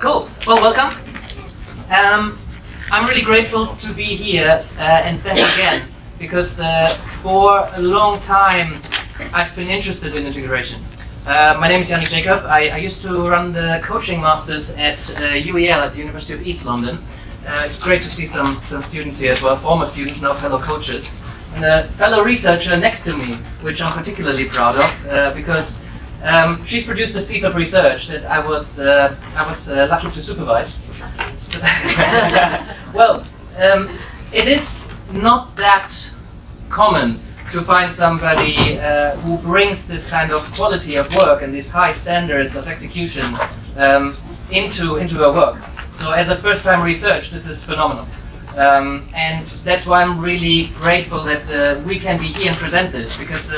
Cool. Well, welcome. I'm really grateful to be here and back again because for a long time I've been interested in integration. My name is Yannick. I used to run the coaching masters at UEL at the University of East London. It's great to see some students here as well, former students, now fellow coaches. And a fellow researcher next to me, which I'm particularly proud of because she's produced this piece of research that I was lucky to supervise. Well, it is not that common to find somebody who brings this kind of quality of work and these high standards of execution into her work. So as a first-time research, this is phenomenal. And that's why I'm really grateful that we can be here and present this, because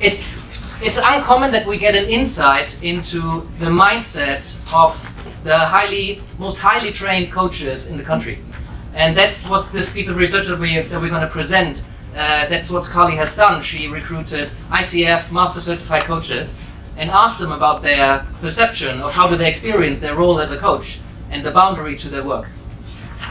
it's uncommon that we get an insight into the mindset of the most highly trained coaches in the country. And that's what this piece of research that we're going to present, that's what Carley has done. She recruited ICF Master Certified coaches and asked them about their perception of how do they experience their role as a coach and the boundary to their work.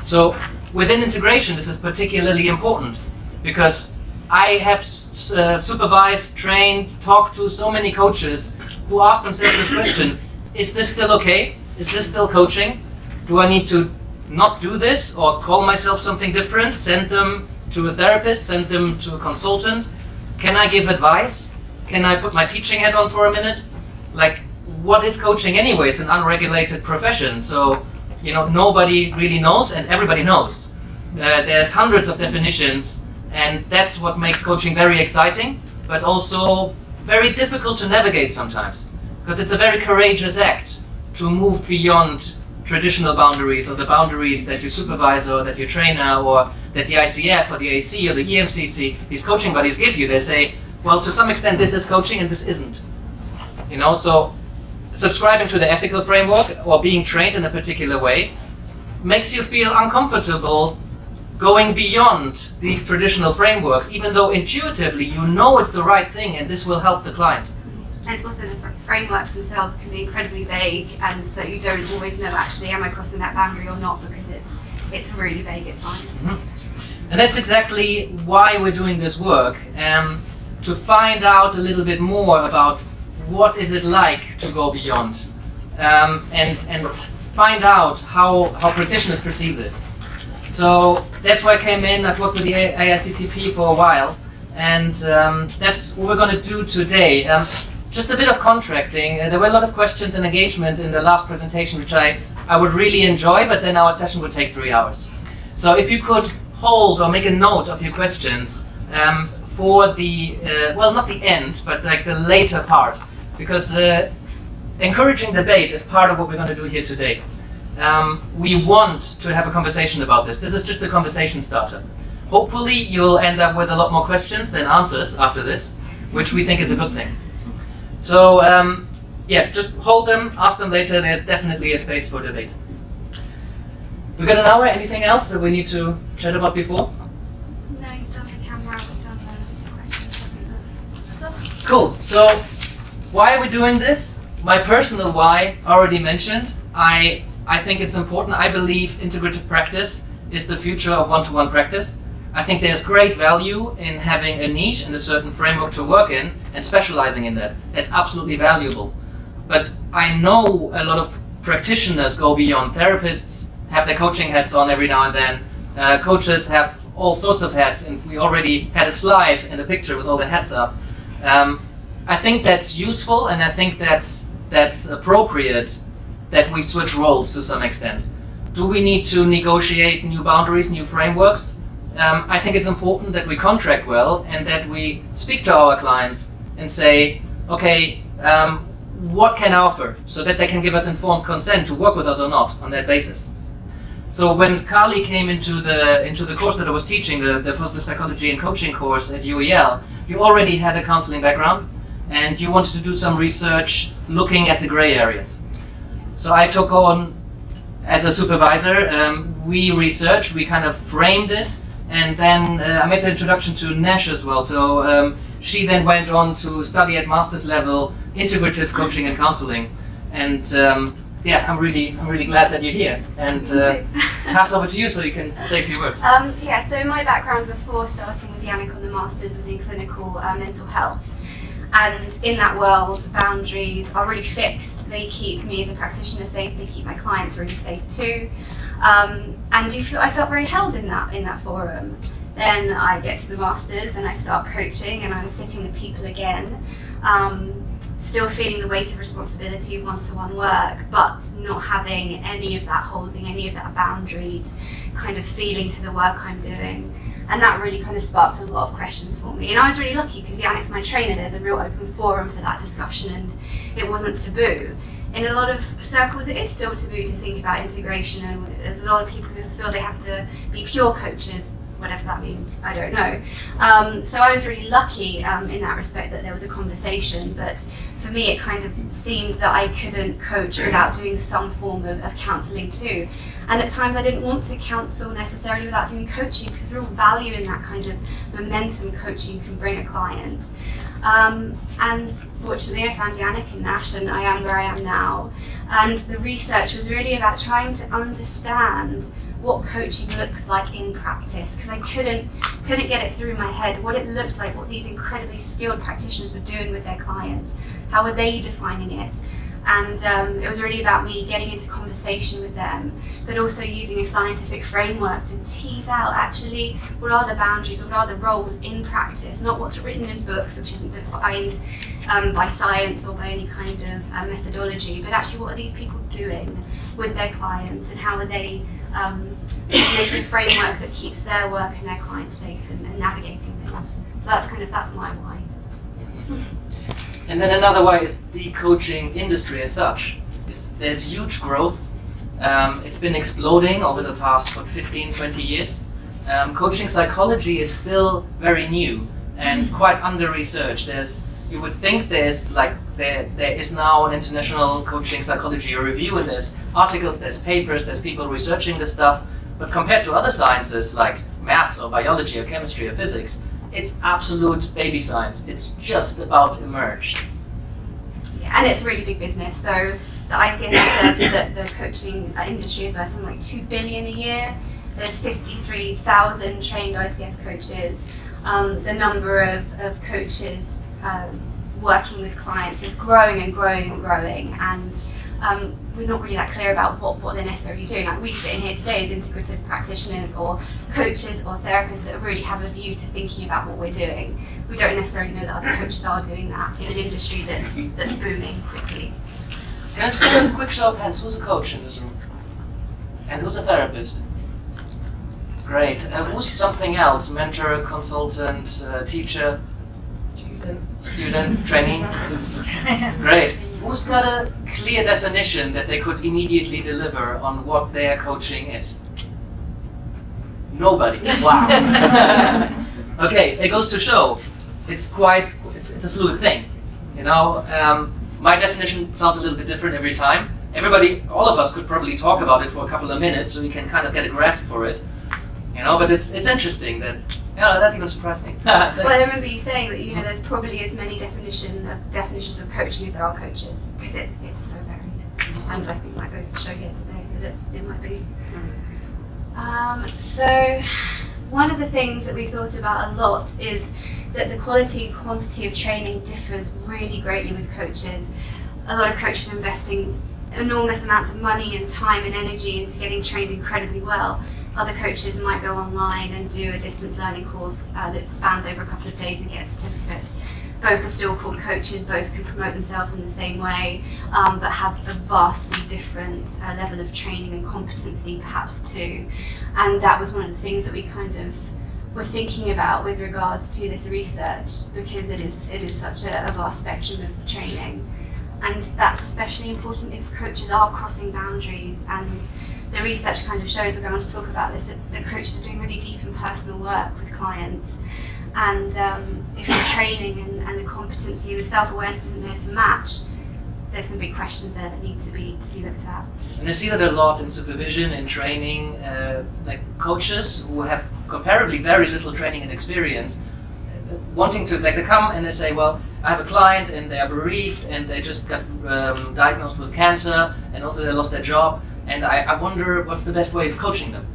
So within integration, this is particularly important because I have supervised, trained, talked to so many coaches who ask themselves this question: is this still okay? Is this still coaching? Do I need to not do this or call myself something different? Send them to a therapist, send them to a consultant? Can I give advice? Can I put my teaching hat on for a minute? Like, what is coaching anyway? It's an unregulated profession, so nobody really knows and everybody knows. There's hundreds of definitions, and that's what makes coaching very exciting, but also very difficult to navigate sometimes, because it's a very courageous act to move beyond traditional boundaries or the boundaries that your supervisor or that your trainer or that the ICF or the AAC or the EMCC, these coaching buddies give you. They say, well, to some extent this is coaching and this isn't. So subscribing to the ethical framework or being trained in a particular way makes you feel uncomfortable going beyond these traditional frameworks, even though intuitively you know it's the right thing and this will help the client. And also the frameworks themselves can be incredibly vague, and so you don't always know actually, am I crossing that boundary or not, because it's really vague at times. Mm-hmm. And that's exactly why we're doing this work, to find out a little bit more about what is it like to go beyond, and find out how practitioners perceive this. So that's why I came in. I've worked with the AICTP for a while, and that's what we're going to do today. Just a bit of contracting. There were a lot of questions and engagement in the last presentation, which I would really enjoy, but then our session would take 3 hours. So if you could hold or make a note of your questions for the, not the end, but like the later part, because encouraging debate is part of what we're going to do here today. We want to have a conversation about this. This is just a conversation starter. Hopefully you'll end up with a lot more questions than answers after this, which we think is a good thing. So just hold them, ask them later. There's definitely a space for debate. We've got an hour. Anything else that we need to chat about before? No, you've done the camera, we've done the questions. That's Cool. So why are we doing this? My personal why, already mentioned. I think it's important. I believe integrative practice is the future of one-to-one practice. I think there's great value in having a niche and a certain framework to work in and specializing in that. That's absolutely valuable. But I know a lot of practitioners go beyond. Therapists have their coaching hats on every now and then. Coaches have all sorts of hats, and we already had a slide in the picture with all the hats up. I think that's useful, and I think that's appropriate that we switch roles to some extent. Do we need to negotiate new boundaries, new frameworks? I think it's important that we contract well and that we speak to our clients and say, okay, what can I offer, so that they can give us informed consent to work with us or not on that basis. So when Carley came into the course that I was teaching, the Positive Psychology and Coaching course at UEL, you already had a counseling background and you wanted to do some research looking at the gray areas. So I took on, as a supervisor, we researched, we kind of framed it, and then I made the introduction to Nash as well. So she then went on to study at master's level integrative coaching and counseling. And yeah, I'm really glad that you're here. And pass over to you so you can say a few words. Yeah, so my background before starting with Yannick on the Masters was in clinical mental health. And in that world, boundaries are really fixed. They keep me as a practitioner safe, they keep my clients really safe too. And I felt very held in that forum. Then I get to the Masters and I start coaching and I'm sitting with people again, still feeling the weight of responsibility of one-to-one work, but not having any of that holding, any of that boundaried kind of feeling to the work I'm doing. And that really kind of sparked a lot of questions for me. And I was really lucky because Yannick's my trainer, there's a real open forum for that discussion and it wasn't taboo. In a lot of circles it is still taboo to think about integration, and there's a lot of people who feel they have to be pure coaches, whatever that means, I don't know. So I was really lucky in that respect that there was a conversation, but for me it kind of seemed that I couldn't coach without doing some form of counselling too. And at times I didn't want to counsel necessarily without doing coaching, because there's real value in that kind of momentum coaching can bring a client. And fortunately I found Yannick and Nash and I am where I am now. And the research was really about trying to understand what coaching looks like in practice, because I couldn't get it through my head what it looked like, what these incredibly skilled practitioners were doing with their clients, how were they defining it. And it was really about me getting into conversation with them, but also using a scientific framework to tease out actually what are the boundaries, what are the roles in practice, not what's written in books, which isn't defined by science or by any kind of methodology, but actually what are these people doing with their clients and how are they making a framework that keeps their work and their clients safe and navigating things. So that's my why. And then another way is the coaching industry as such. There's huge growth. It's been exploding over the past 15, 20 years. Coaching psychology is still very new and quite under-researched. You would think there is now an international coaching psychology review, and there's articles, there's papers, there's people researching this stuff. But compared to other sciences like maths or biology or chemistry or physics, it's absolute baby science. It's just about emerged. Yeah, and it's a really big business. So the ICF says that the coaching industry is worth something like $2 billion a year. There's 53,000 trained ICF coaches. The number of coaches working with clients is growing and growing and growing. And we're not really that clear about what they're necessarily doing. Like we sit in here today as integrative practitioners or coaches or therapists that really have a view to thinking about what we're doing. We don't necessarily know that other coaches are doing that in an industry that's booming quickly. Can I just have a quick show of hands? Who's a coach in this room? And who's a therapist? Great. Who's something else? Mentor, consultant, teacher? Student, trainee? Great. Who's got a clear definition that they could immediately deliver on what their coaching is? Nobody. Wow. Okay, it goes to show it's a fluid thing. You know, my definition sounds a little bit different every time. All of us could probably talk about it for a couple of minutes so we can kind of get a grasp for it. You know, but it's interesting that even surprised me. Well, I remember you saying that there's probably as many definitions of coaching as there are coaches, because it's so varied, and I think that goes to show here today that it might be. So one of the things that we thought about a lot is that the quality and quantity of training differs really greatly with coaches. A lot of coaches are investing enormous amounts of money and time and energy into getting trained incredibly well. Other coaches might go online and do a distance learning course that spans over a couple of days and get a certificate. Both are still called coaches, both can promote themselves in the same way, but have a vastly different level of training and competency perhaps too. And that was one of the things that we kind of were thinking about with regards to this research, because it is such a vast spectrum of training. And that's especially important if coaches are crossing boundaries, and the research kind of shows, we're going to talk about this, that coaches are doing really deep and personal work with clients. And if the training and the competency and the self-awareness isn't there to match, there's some big questions there that need to be looked at. And I see that a lot in supervision, in training, like coaches who have comparably very little training and experience, wanting to, they come and they say, well, I have a client and they are bereaved and they just got diagnosed with cancer and also they lost their job, and I wonder what's the best way of coaching them.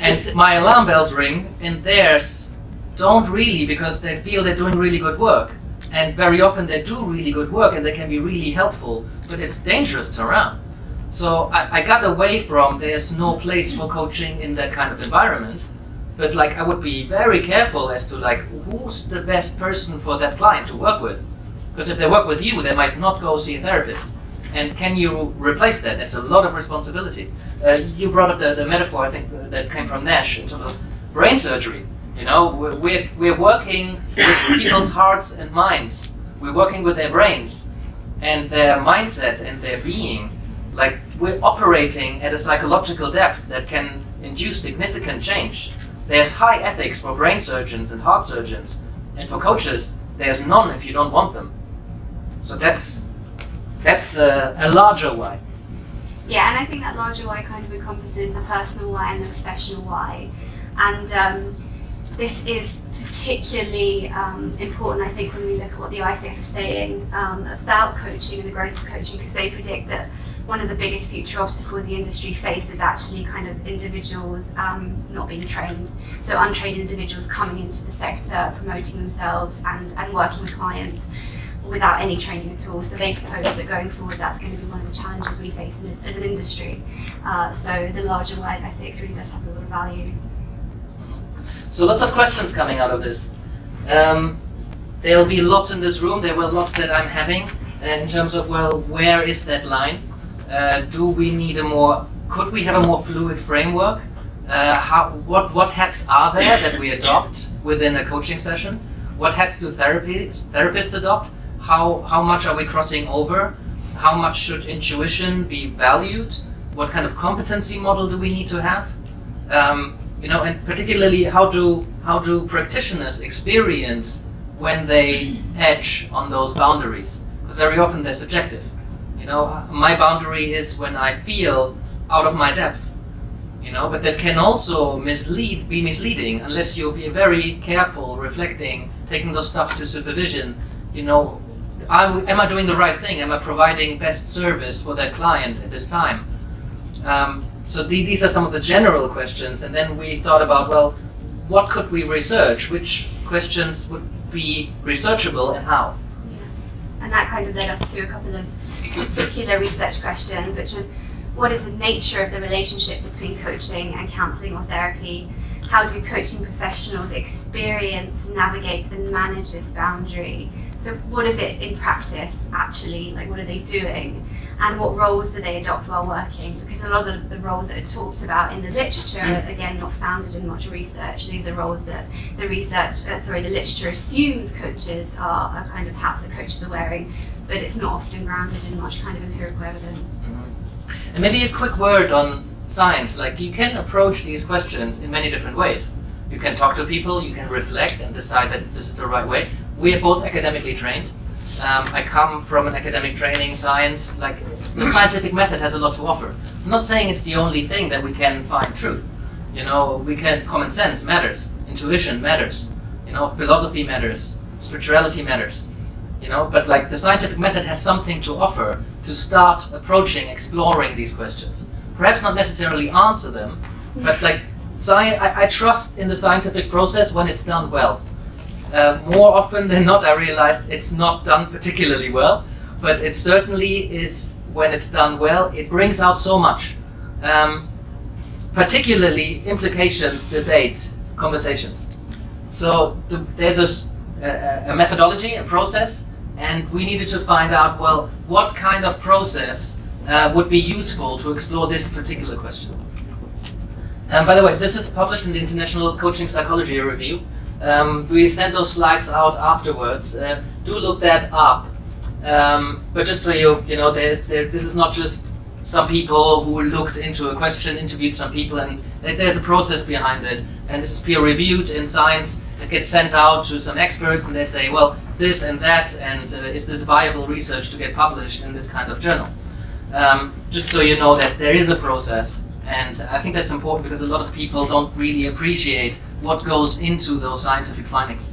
And my alarm bells ring, and theirs don't really, because they feel they're doing really good work. And very often they do really good work and they can be really helpful, but it's dangerous to run. So I got away from, there's no place for coaching in that kind of environment, but like I would be very careful as to like who's the best person for that client to work with. Because if they work with you, they might not go see a therapist. And can you replace that? That's a lot of responsibility. You brought up the metaphor, I think, that came from Nash in terms of brain surgery. You know, we're working with people's hearts and minds. We're working with their brains and their mindset and their being. Like, we're operating at a psychological depth that can induce significant change. There's high ethics for brain surgeons and heart surgeons, and for coaches, there's none if you don't want them. So that's a larger why. Yeah, and I think that larger why kind of encompasses the personal why and the professional why. And this is particularly important, I think, when we look at what the ICF is saying about coaching and the growth of coaching, because they predict that one of the biggest future obstacles the industry faces is actually kind of individuals not being trained. So untrained individuals coming into the sector, promoting themselves and working with clients without any training at all. So they propose that going forward, that's going to be one of the challenges we face as an industry. So the larger why of ethics really does have a lot of value. So lots of questions coming out of this. There'll be lots in this room. There were lots that I'm having in terms of, well, where is that line? Do we need could we have a more fluid framework? What hats are there that we adopt within a coaching session? What hats do therapists adopt? How much are we crossing over? How much should intuition be valued? What kind of competency model do we need to have? And particularly, how do practitioners experience when they edge on those boundaries? Because very often they're subjective. My boundary is when I feel out of my depth. But that can also be misleading unless you'll be very careful, reflecting, taking those stuff to supervision. Am I doing the right thing? Am I providing best service for that client at this time? So these are some of the general questions, and then we thought about, well, what could we research? Which questions would be researchable and how? Yeah. And that kind of led us to a couple of particular research questions, which is, what is the nature of the relationship between coaching and counselling or therapy? How do coaching professionals experience, navigate and manage this boundary? So what is it in practice actually? Like, what are they doing? And what roles do they adopt while working? Because a lot of the roles that are talked about in the literature are, again, not founded in much research. These are roles that the literature assumes coaches are kind of hats that coaches are wearing, but it's not often grounded in much kind of empirical evidence. Mm-hmm. And maybe a quick word on science. Like, you can approach these questions in many different ways. You can talk to people, you can reflect and decide that this is the right way. We are both academically trained. I come from an academic training, science, like the scientific method has a lot to offer. I'm not saying it's the only thing that we can find truth. Common sense matters, intuition matters, philosophy matters, spirituality matters, but like the scientific method has something to offer to start approaching, exploring these questions. Perhaps not necessarily answer them, but like I trust in the scientific process when it's done well. More often than not, I realized it's not done particularly well, but it certainly is, when it's done well, it brings out so much. Particularly implications, debate, conversations. So there's a methodology, a process, and we needed to find out, well, what kind of process would be useful to explore this particular question. By the way, this is published in the International Coaching Psychology Review. We send those slides out afterwards. Do look that up. But just so this is not just some people who looked into a question, interviewed some people, and there's a process behind it. And this is peer-reviewed in science. It gets sent out to some experts, and they say, well, this and that, and is this viable research to get published in this kind of journal? Just so you know that there is a process. And I think that's important because a lot of people don't really appreciate what goes into those scientific findings.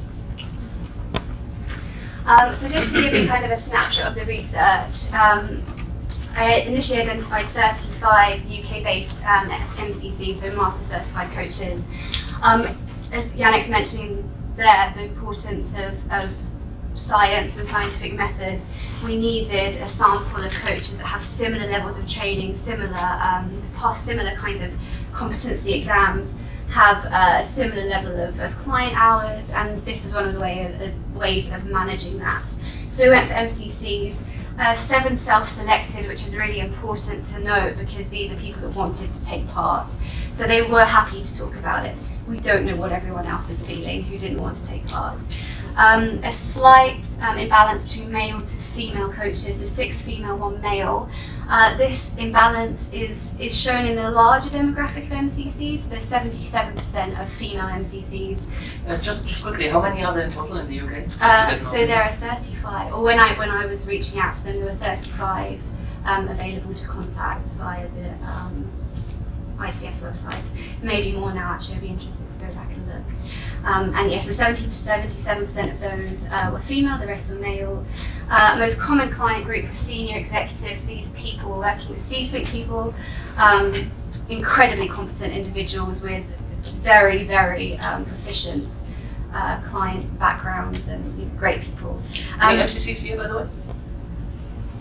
So just to give you kind of a snapshot of the research, I initially identified 35 UK-based MCCs, so Master Certified Coaches. As Yannick's mentioning there, the importance of science and scientific methods, we needed a sample of coaches that have similar levels of training, pass similar kinds of competency exams, have a similar level of client hours, and this was one of the ways of managing that. So we went for MCCs, 7 self-selected, which is really important to note because these are people that wanted to take part. So they were happy to talk about it. We don't know what everyone else was feeling who didn't want to take part. A slight imbalance between male to female coaches, so 6 female, 1 male. This imbalance is shown in the larger demographic of MCCs. There's 77% of female MCCs. Just quickly, how many are there in total in the UK? So there are 35. Or when I was reaching out to them, there were 35 available to contact via the ICF's website. Maybe more now, actually. I'd be interested to go back and look. And yes, so 77% of those were female, the rest were male. Most common client group was senior executives. These people were working with C-suite people, incredibly competent individuals with very, very proficient client backgrounds and great people. Any MCCs here, by the way?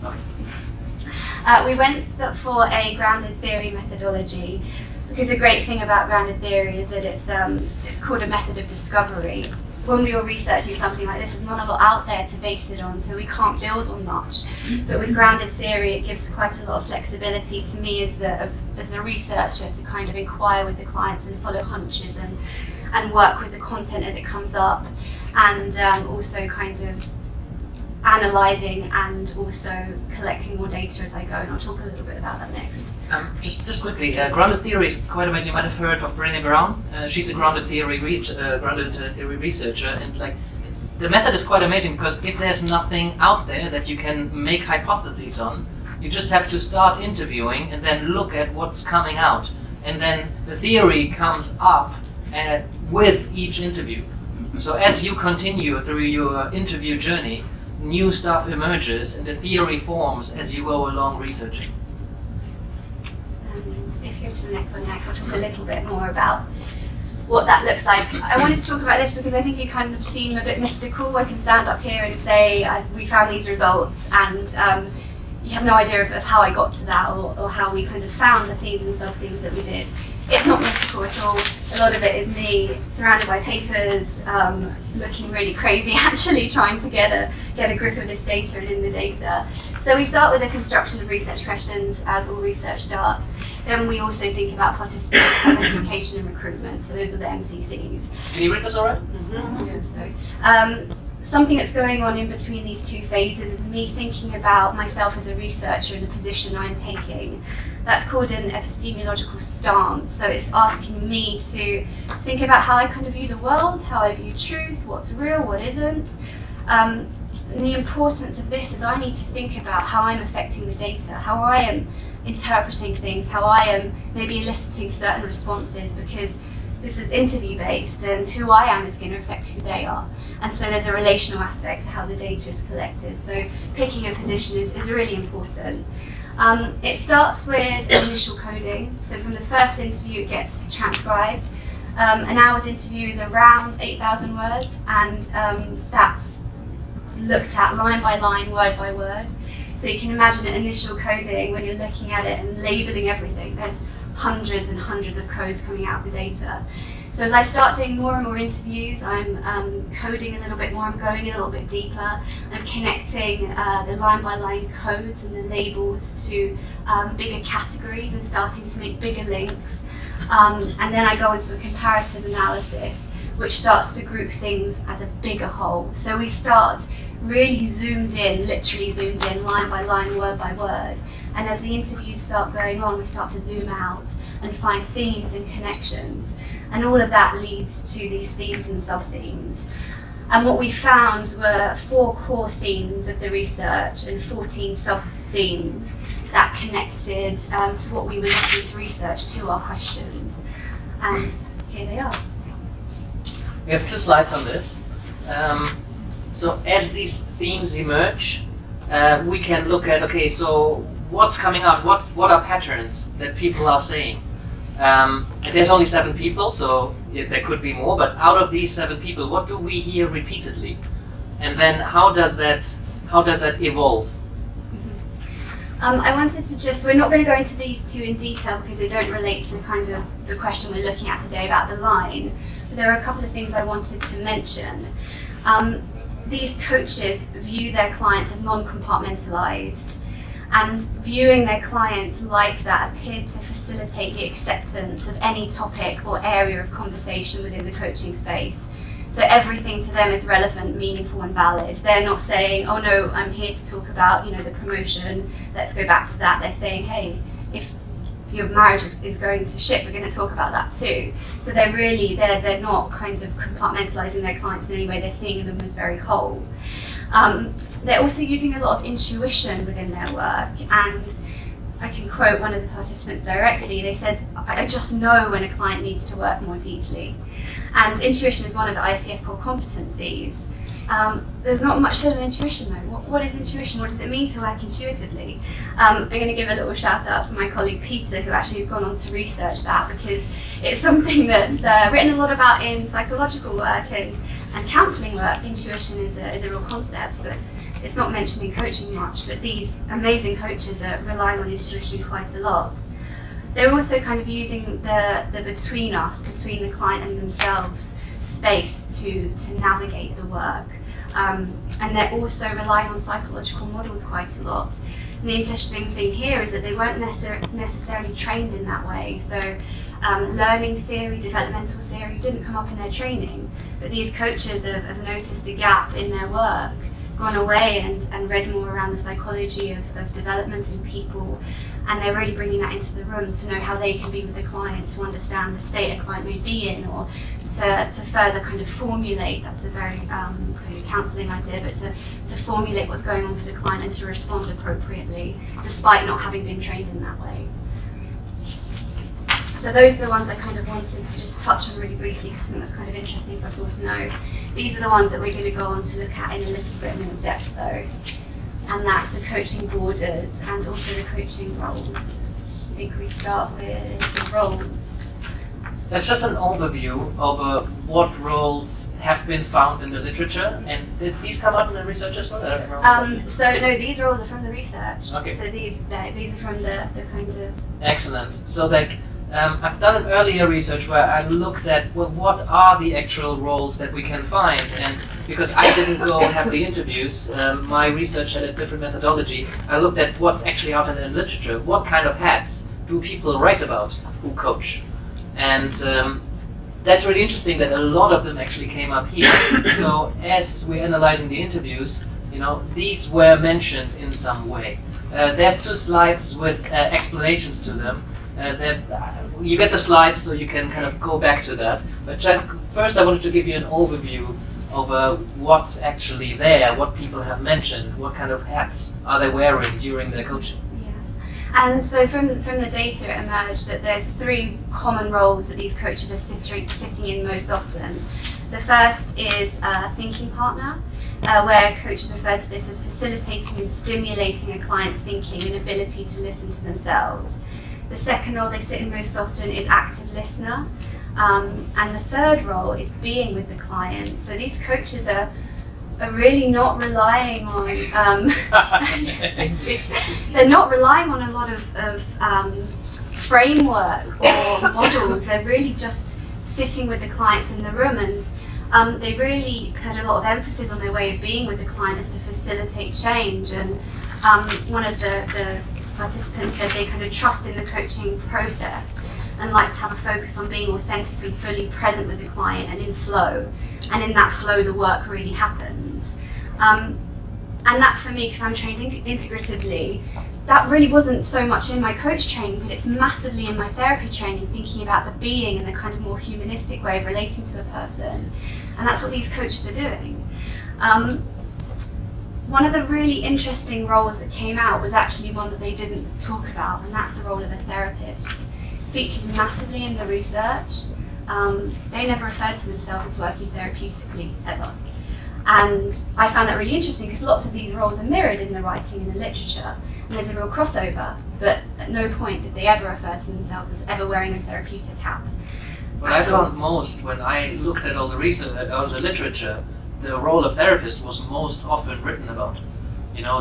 No. We went for a grounded theory methodology because the great thing about grounded theory is that it's called a method of discovery. When we were researching something like this, there's not a lot out there to base it on, so we can't build on much. But with grounded theory, it gives quite a lot of flexibility to me as a researcher to kind of inquire with the clients and follow hunches and work with the content as it comes up, and also kind of analysing and also collecting more data as I go, and I'll talk a little bit about that next. Just quickly, grounded theory is quite amazing. You might have heard of Brené Brown. She's a grounded theory researcher, and like the method is quite amazing because if there's nothing out there that you can make hypotheses on, you just have to start interviewing and then look at what's coming out, and then the theory comes up with each interview. So as you continue through your interview journey, new stuff emerges and the theory forms as you go along researching. If you go to the next one, I'll talk a little bit more about what that looks like. I wanted to talk about this because I think it kind of seems a bit mystical. I can stand up here and say we found these results, and you have no idea of how I got to that or how we kind of found the themes and sub-themes that we did. It's not mystical at all. A lot of it is me surrounded by papers, looking really crazy actually, trying to get a grip of this data and in the data. So we start with a construction of research questions, as all research starts. Then we also think about participant identification and recruitment. So those are the MCCs. Can you read this all right? Mm-hmm. Yeah, so, something that's going on in between these two phases is me thinking about myself as a researcher and the position I'm taking. That's called an epistemological stance. So it's asking me to think about how I kind of view the world, how I view truth, what's real, what isn't. And the importance of this is I need to think about how I'm affecting the data, how I am interpreting things, how I am maybe eliciting certain responses, because this is interview based and who I am is going to affect who they are. And so there's a relational aspect to how the data is collected. So picking a position is really important. It starts with initial coding. So from the first interview it gets transcribed. An hour's interview is around 8,000 words, and that's looked at line by line, word by word. So you can imagine at initial coding, when you're looking at it and labeling everything, there's hundreds and hundreds of codes coming out of the data. So as I start doing more and more interviews, I'm coding a little bit more, I'm going a little bit deeper, I'm connecting the line-by-line codes and the labels to bigger categories and starting to make bigger links. And then I go into a comparative analysis, which starts to group things as a bigger whole. So we start really zoomed in, literally zoomed in, line by line, word by word. And as the interviews start going on, we start to zoom out and find themes and connections. And all of that leads to these themes and sub-themes. And what we found were 4 core themes of the research and 14 sub-themes that connected to what we were looking to research, to our questions. And here they are. We have 2 slides on this. So as these themes emerge, we can look at, okay, so what's coming up? What are patterns that people are saying? And there's only 7 people, so there could be more. But out of these 7 people, what do we hear repeatedly? And then how does that evolve? I wanted to we're not going to go into these two in detail because they don't relate to kind of the question we're looking at today about the line. But there are a couple of things I wanted to mention. These coaches view their clients as non-compartmentalized, and viewing their clients like that appeared to facilitate the acceptance of any topic or area of conversation within the coaching space. So everything to them is relevant, meaningful and valid. They're not saying, oh no, I'm here to talk about, the promotion, let's go back to that. They're saying, hey, if your marriage is going to shit, we're going to talk about that too. So they're not kind of compartmentalizing their clients in any way, they're seeing them as very whole. They're also using a lot of intuition within their work, and I can quote one of the participants directly. They said, I just know when a client needs to work more deeply. And intuition is one of the ICF core competencies. There's not much said on intuition though. What is intuition? What does it mean to work intuitively? I'm going to give a little shout out to my colleague Peter, who actually has gone on to research that, because it's something that's written a lot about in psychological work and counselling work. Intuition is a real concept, but it's not mentioned in coaching much. But these amazing coaches are relying on intuition quite a lot. They're also kind of using the between the client and themselves space to navigate the work. And they're also relying on psychological models quite a lot. And the interesting thing here is that they weren't necessarily trained in that way. So learning theory, developmental theory didn't come up in their training. But these coaches have noticed a gap in their work, gone away and read more around the psychology of development in people, and they're really bringing that into the room to know how they can be with the client, to understand the state a client may be in, or to further kind of formulate, that's a very kind of counselling idea, but to formulate what's going on for the client and to respond appropriately, despite not having been trained in that way. So those are the ones I kind of wanted to just touch on really briefly, because I think that's kind of interesting for us all to know. These are the ones that we're going to go on to look at in a little bit more depth though. And that's the coaching borders and also the coaching roles. I think we start with the roles. That's just an overview of what roles have been found in the literature, and did these come up in the research as well? So no, these roles are from the research. Okay. So these are from the kind of... Excellent. So I've done an earlier research where I looked at, well, what are the actual roles that we can find, and because I didn't go and have the interviews, my research had a different methodology. I looked at what's actually out in the literature. What kind of hats do people write about who coach? And that's really interesting that a lot of them actually came up here. So as we're analyzing the interviews, these were mentioned in some way. There's 2 slides with explanations to them. You get the slides, so you can kind of go back to that. But first I wanted to give you an overview of what's actually there, what people have mentioned, what kind of hats are they wearing during their coaching. Yeah, and so from the data it emerged that there's 3 common roles that these coaches are sitting in most often. The first is thinking partner, where coaches refer to this as facilitating and stimulating a client's thinking and ability to listen to themselves. The second role they sit in most often is active listener, and the third role is being with the client. So these coaches are really not relying on they're not relying on a lot of framework or models. They're really just sitting with the clients in the room, and they really put a lot of emphasis on their way of being with the client as to facilitate change. And one of the participants said they kind of trust in the coaching process and like to have a focus on being authentic and fully present with the client and in flow. And in that flow, the work really happens. And that for me, because I'm trained integratively, that really wasn't so much in my coach training, but it's massively in my therapy training, thinking about the being and the kind of more humanistic way of relating to a person. And that's what these coaches are doing. One of the really interesting roles that came out was actually one that they didn't talk about, and that's the role of a therapist. It features massively in the research. They never referred to themselves as working therapeutically, ever. And I found that really interesting because lots of these roles are mirrored in the writing and the literature, and there's a real crossover, but at no point did they ever refer to themselves as ever wearing a therapeutic hat. What I found most when I looked at all the research, all the literature, the role of therapist was most often written about.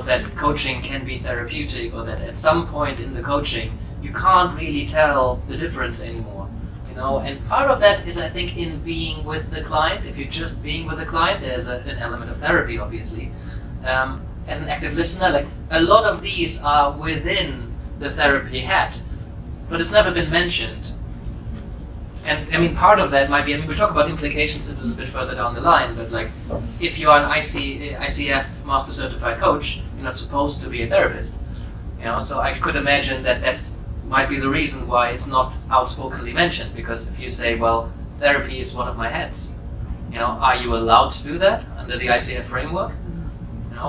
That coaching can be therapeutic, or that at some point in the coaching you can't really tell the difference anymore. And part of that is, I think, in being with the client. If you're just being with the client, there's an element of therapy, obviously. As an active listener, like a lot of these are within the therapy hat, but it's never been mentioned. And I mean, part of that might be, we'll talk about implications a little bit further down the line, but like, if you are an ICF Master Certified Coach, you're not supposed to be a therapist. So I could imagine that that's might be the reason why it's not outspokenly mentioned, because if you say, well, therapy is one of my hats, are you allowed to do that under the ICF framework?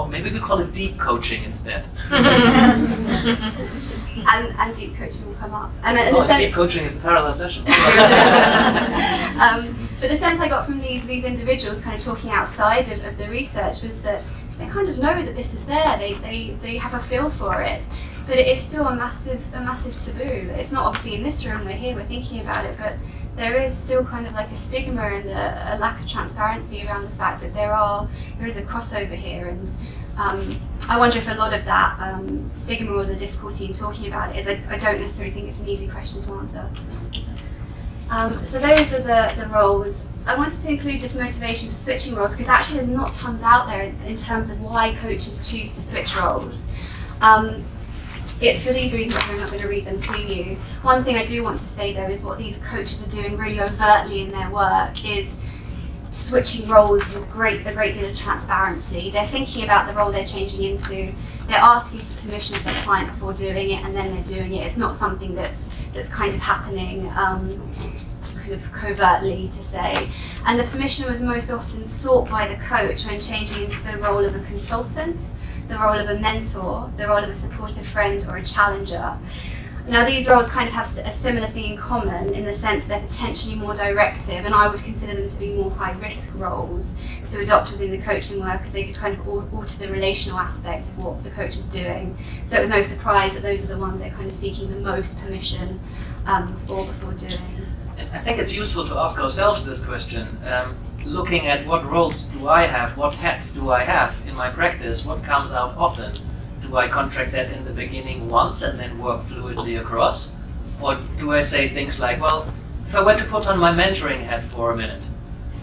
Maybe we call it deep coaching instead. and deep coaching will come up. And in a sense, deep coaching is the parallel session. But the sense I got from these individuals kind of talking outside of the research was that they kind of know that this is there. They have a feel for it. But it is still a massive taboo. It's not obviously in this room, we're here, we're thinking about it, but there is still kind of like a stigma and a lack of transparency around the fact that there is a crossover here. And I wonder if a lot of that stigma or the difficulty in talking about it is, I don't necessarily think it's an easy question to answer. So those are the roles. I wanted to include this motivation for switching roles because actually there's not tons out there in terms of why coaches choose to switch roles. It's for these reasons that I'm not going to read them to you. One thing I do want to say though is what these coaches are doing really overtly in their work is switching roles with a great deal of transparency. They're thinking about the role they're changing into. They're asking for permission of their client before doing it, and then they're doing it. It's not something that's kind of happening kind of covertly to say. And the permission was most often sought by the coach when changing into the role of a consultant, the role of a mentor, the role of a supportive friend or a challenger. Now these roles kind of have a similar thing in common in the sense they're potentially more directive, and I would consider them to be more high risk roles to adopt within the coaching work because they could kind of alter the relational aspect of what the coach is doing. So it was no surprise that those are the ones they're kind of seeking the most permission for before doing. I think it's useful to ask ourselves this question. Looking at what roles do I have, what hats do I have in my practice, what comes out often? Do I contract that in the beginning once and then work fluidly across? Or do I say things like, well, if I were to put on my mentoring hat for a minute,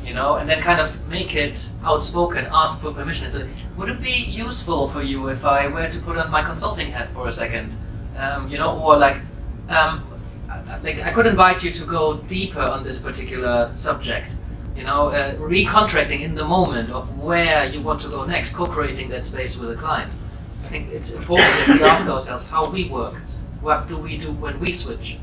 and then kind of make it outspoken, ask for permission, and say, would it be useful for you if I were to put on my consulting hat for a second? Or like I could invite you to go deeper on this particular subject. Recontracting in the moment of where you want to go next, co-creating that space with a client. I think it's important that we ask ourselves how we work. What do we do when we switch?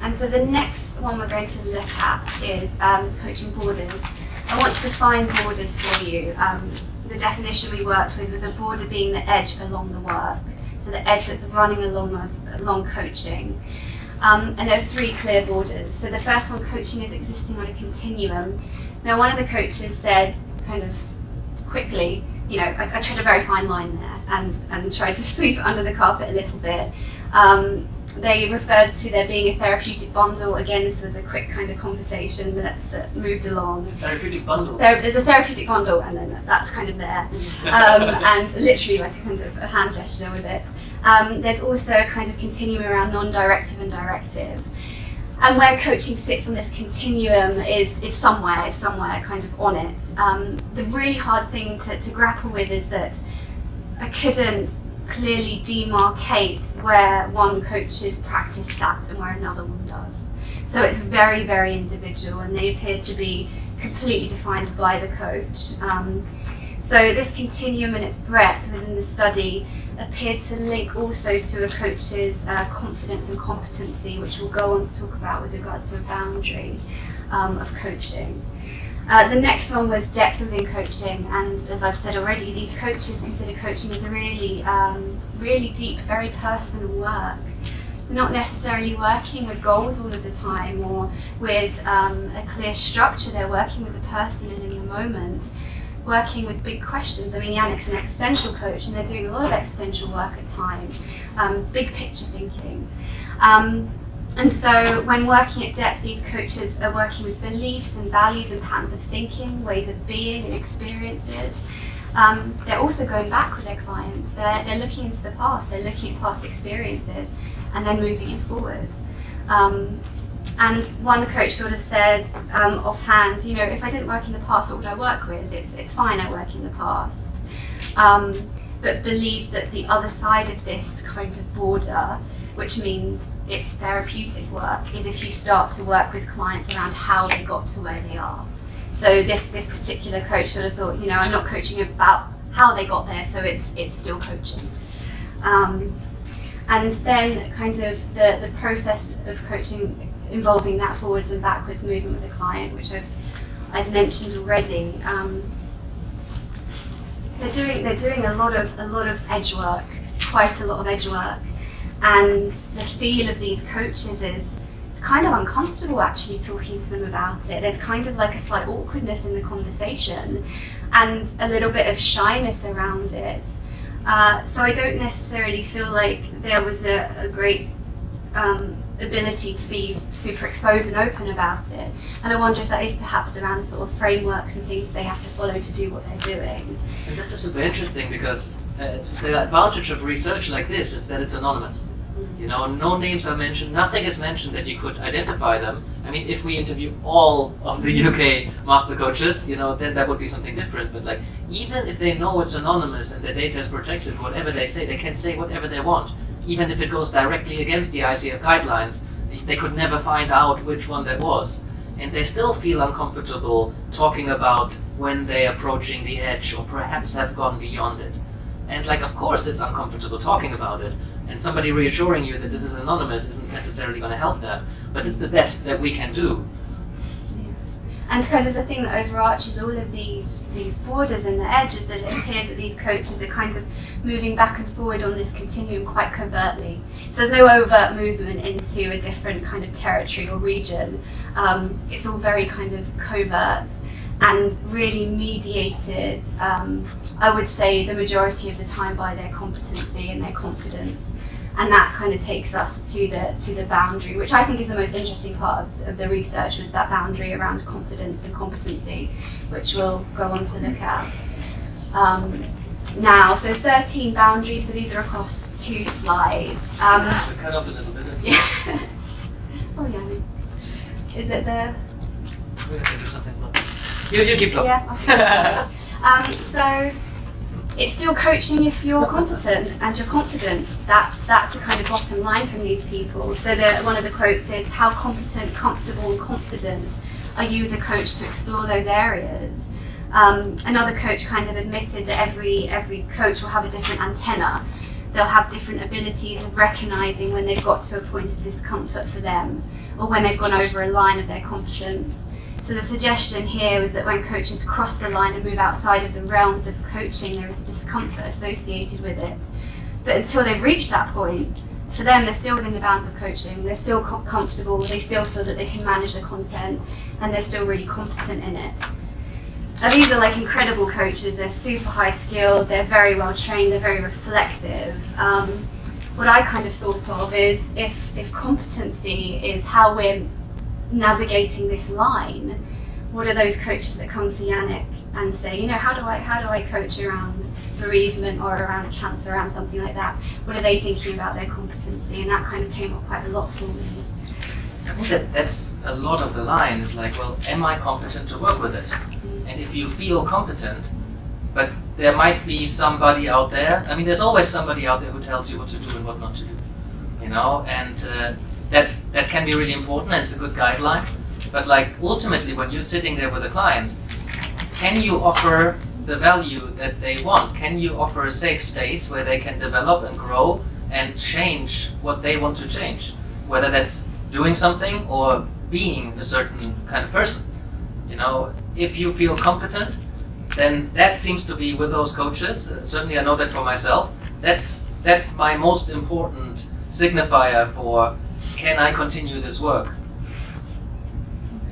And so the next one we're going to look at is coaching borders. I want to define borders for you. The definition we worked with was a border being the edge along the work. So the edge that's running along coaching. And there are three clear borders. So the first one, coaching is existing on a continuum. Now one of the coaches said kind of quickly, I tread a very fine line there and tried to sweep it under the carpet a little bit. They referred to there being a therapeutic bundle. Again, this was a quick kind of conversation that moved along. Therapeutic bundle? There's a therapeutic bundle and then that's kind of there. And literally like a kind of a hand gesture with it. There's also a kind of continuum around non-directive and directive. And where coaching sits on this continuum is somewhere kind of on it. The really hard thing to grapple with is that I couldn't clearly demarcate where one coach's practice sat and where another one does. So it's very, very individual and they appear to be completely defined by the coach. So this continuum and its breadth within the study appeared to link also to a coach's confidence and competency, which we'll go on to talk about with regards to a boundary of coaching. The next one was depth within coaching, and as I've said already, these coaches consider coaching as a really deep, very personal work. They're not necessarily working with goals all of the time or with a clear structure. They're working with the person and in the moment, working with big questions. I mean, Yannick's an existential coach and they're doing a lot of existential work at times, big picture thinking. And so when working at depth, these coaches are working with beliefs and values and patterns of thinking, ways of being and experiences. They're also going back with their clients. They're looking into the past, they're looking at past experiences and then moving it forward. And one coach sort of said offhand, you know, if I didn't work in the past, what would I work with? It's fine, I work in the past. But believe that the other side of this kind of border, which means it's therapeutic work, is if you start to work with clients around how they got to where they are. So this particular coach sort of thought, you know, I'm not coaching about how they got there, so it's still coaching. And then kind of the process of coaching involving that forwards and backwards movement with the client, which I've mentioned already. They're doing a lot of edge work, quite a lot of edge work, and the feel of these coaches is it's kind of uncomfortable actually talking to them about it. There's kind of like a slight awkwardness in the conversation and a little bit of shyness around it. So I don't necessarily feel like there was a great ability to be super exposed and open about it. And I wonder if that is perhaps around sort of frameworks and things that they have to follow to do what they're doing. And this is super interesting because the advantage of research like this is that it's anonymous. You know, no names are mentioned, nothing is mentioned that you could identify them. I mean, if we interview all of the UK master coaches, you know, then that would be something different. But like, even if they know it's anonymous and the data is protected, whatever they say, they can say whatever they want. Even if it goes directly against the ICF guidelines, they could never find out which one that was. And they still feel uncomfortable talking about when they're approaching the edge or perhaps have gone beyond it. And like, of course it's uncomfortable talking about it. And somebody reassuring you that this is anonymous isn't necessarily going to help that. But it's the best that we can do. And kind of the thing that overarches all of these borders and the edges, that it appears that these coaches are kind of moving back and forward on this continuum quite covertly. So there's no overt movement into a different kind of territory or region. It's all very kind of covert and really mediated, I would say the majority of the time, by their competency and their confidence. And that kind of takes us to the boundary, which I think is the most interesting part of the research, was that boundary around confidence and competency, which we'll go on to look at now. So 13 boundaries, so these are across 2 slides. We cut off a little bit. Yeah. Oh yeah. Is it the... We have to do something. You keep going. Yeah. Okay. So it's still coaching if you're competent and you're confident. That's the kind of bottom line from these people. So one of the quotes is, how competent, comfortable and confident are you as a coach to explore those areas? Another coach kind of admitted that every coach will have a different antenna. They'll have different abilities of recognizing when they've got to a point of discomfort for them, or when they've gone over a line of their competence. So the suggestion here was that when coaches cross the line and move outside of the realms of coaching, there is a discomfort associated with it. But until they've reached that point, for them, they're still within the bounds of coaching. They're still comfortable, they still feel that they can manage the content, and they're still really competent in it. Now, these are like incredible coaches. They're super high skilled, they're very well trained, they're very reflective. What I kind of thought of is, if competency is how we're navigating this line, what are those coaches that come to Yannick and say, you know, how do I coach around bereavement or around cancer, around something like that? What are they thinking about their competency? And that kind of came up quite a lot for me. I think that's a lot of the line is like, well, am I competent to work with this? And if you feel competent, but there might be somebody out there, I mean, there's always somebody out there who tells you what to do and what not to do, you know, and that can be really important and it's a good guideline. But like, ultimately, when you're sitting there with a client, can you offer the value that they want? Can you offer a safe space where they can develop and grow and change what they want to change? Whether that's doing something or being a certain kind of person. You know, if you feel competent, then that seems to be with those coaches. Certainly I know that for myself. That's my most important signifier for, can I continue this work?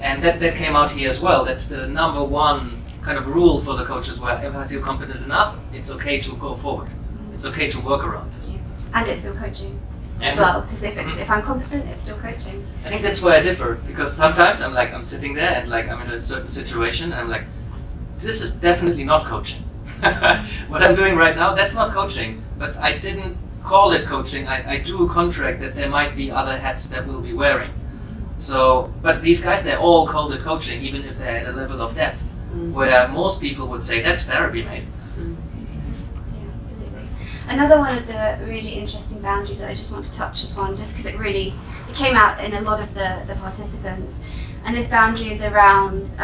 And that came out here as well. That's the number one kind of rule for the coaches, where if I feel competent enough, it's okay to go forward. It's okay to work around this. And it's still coaching as well, because if I'm competent, it's still coaching. I think that's where I differ, because sometimes I'm sitting there and like I'm in a certain situation and I'm like, this is definitely not coaching. What I'm doing right now, that's not coaching, but I didn't call it coaching. I do a contract that there might be other hats that we'll be wearing. So, but these guys, they all called it coaching, even if they're at a level of depth, where most people would say, that's therapy, mate. Yeah, absolutely. Another one of the really interesting boundaries that I just want to touch upon, just because it came out in a lot of the participants, and this boundary is around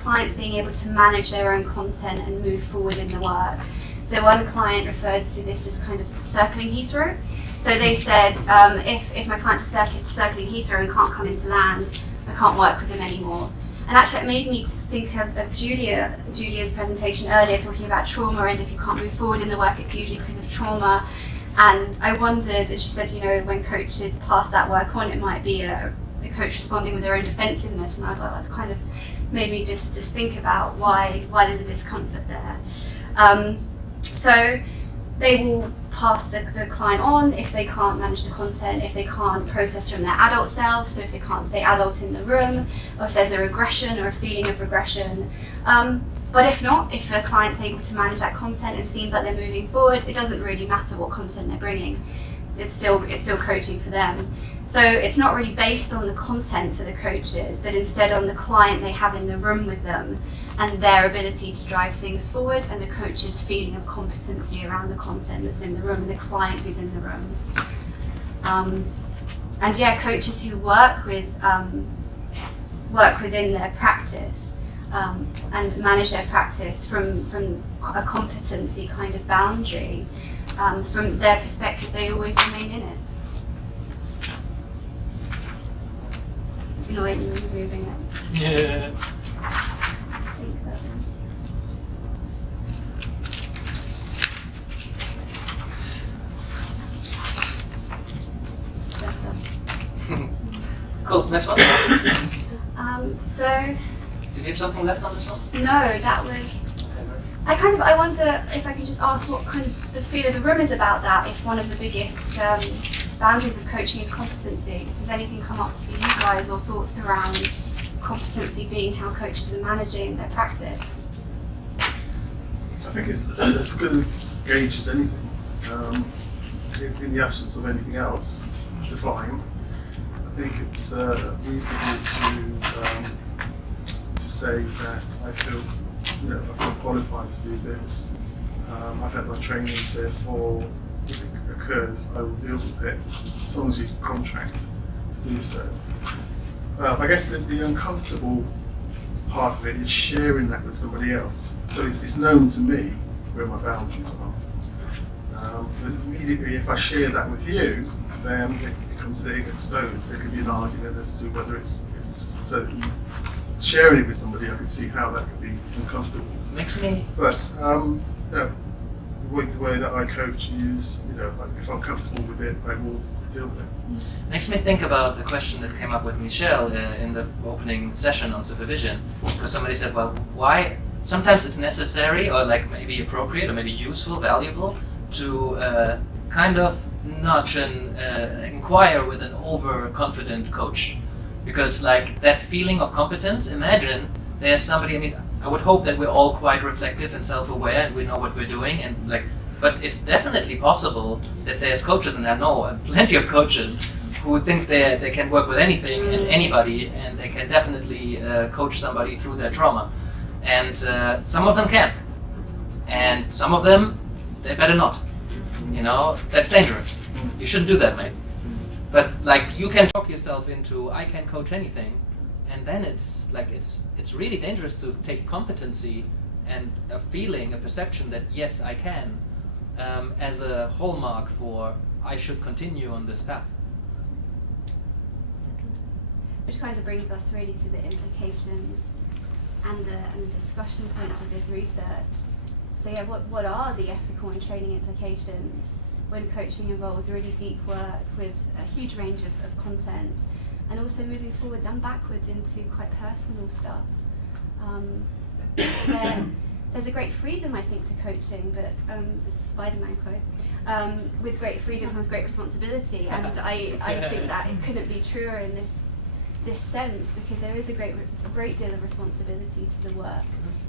clients being able to manage their own content and move forward in the work. So one client referred to this as kind of circling Heathrow. So they said, if my clients are circling Heathrow and can't come into land, I can't work with them anymore. And actually it made me think of Julia's presentation earlier, talking about trauma, and if you can't move forward in the work, it's usually because of trauma. And I wondered, and she said, when coaches pass that work on, it might be a coach responding with their own defensiveness. And I was like, that's kind of made me just think about why there's a discomfort there. So they will pass the client on if they can't manage the content, if they can't process from their adult selves, so if they can't stay adult in the room, or if there's a regression or a feeling of regression. But if not, if the client's able to manage that content and seems like they're moving forward, it doesn't really matter what content they're bringing. It's still coaching for them. So it's not really based on the content for the coaches, but instead on the client they have in the room with them and their ability to drive things forward, and the coach's feeling of competency around the content that's in the room and the client who's in the room. And yeah, coaches who work within their practice and manage their practice from a competency kind of boundary, from their perspective, they always remain in it. Annoying you moving it. Yeah. I think that was. Cool, next one. So. Did you have something left on this one? No, that was. I wonder if I could just ask what kind of the feel of the room is about that. If one of the biggest boundaries of coaching is competency, does anything come up for you guys, or thoughts around competency being how coaches are managing their practice? I think it's as good a gauge as anything. In the absence of anything else defined, I think it's reasonable to say that I feel qualified to do this. I've had my training, therefore, if it occurs, I will deal with it, as long as you contract to do so. I guess the uncomfortable part of it is sharing that with somebody else. So it's known to me where my boundaries are. But immediately, if I share that with you, then it becomes getting exposed. There could be an argument as to whether it's so. Sharing it with somebody, I can see how that could be uncomfortable. Makes me. But the way that I coach is, if I'm comfortable with it, I will deal with it. Makes me think about the question that came up with Michelle in the opening session on supervision. Because somebody said, well, why? Sometimes it's necessary, or like maybe appropriate, or maybe useful, valuable, to kind of nudge and inquire with an overconfident coach. Because like that feeling of competence, imagine there's somebody, I would hope that we're all quite reflective and self-aware and we know what we're doing, and but it's definitely possible that there's coaches, and I know plenty of coaches who think they can work with anything and anybody, and they can definitely coach somebody through their trauma. And some of them can. And some of them, they better not. That's dangerous. You shouldn't do that, mate. But you can talk yourself into, I can coach anything, and then it's really dangerous to take competency and a feeling, a perception that yes, I can, as a hallmark for I should continue on this path. Which kind of brings us really to the implications and the discussion points of this research. So yeah, what are the ethical and training implications when coaching involves really deep work with a huge range of content, and also moving forwards and backwards into quite personal stuff. There's a great freedom, I think, to coaching, but this is a Spider-Man quote. With great freedom comes great responsibility, and I think that it couldn't be truer in this sense, because there is a great deal of responsibility to the work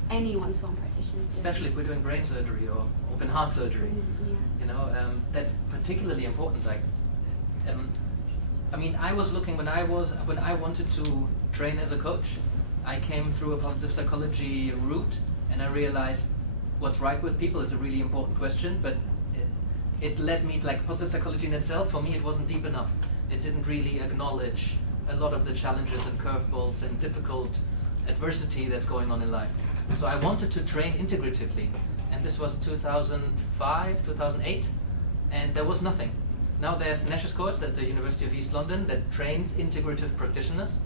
any one-to-one practitioner is doing. Especially if we're doing brain surgery or open heart surgery. You know, that's particularly important. Like, I mean, I was looking when I wanted to train as a coach, I came through a positive psychology route, and I realized what's right with people is a really important question, but it led me to, like, positive psychology in itself, for me it wasn't deep enough. It didn't really acknowledge a lot of the challenges and curveballs and difficult adversity that's going on in life. So I wanted to train integratively, and this was 2005, 2008, and there was nothing. Now there's Nash's course at the University of East London that trains integrative practitioners.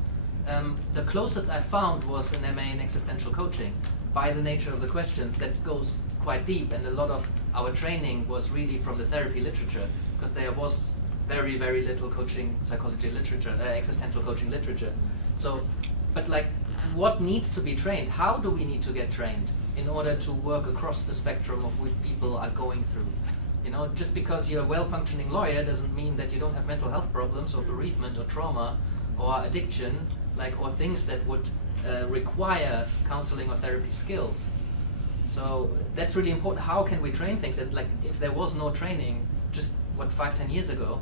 The closest I found was an MA in existential coaching, by the nature of the questions that goes quite deep, and a lot of our training was really from the therapy literature, because there was very, very little coaching psychology literature, existential coaching literature. So, but like, what needs to be trained? How do we need to get trained in order to work across the spectrum of what people are going through? You know, just because you're a well-functioning lawyer doesn't mean that you don't have mental health problems or bereavement or trauma or addiction, like, or things that would require counseling or therapy skills. So that's really important. How can we train things that, like, if there was no training just 5-10 years ago,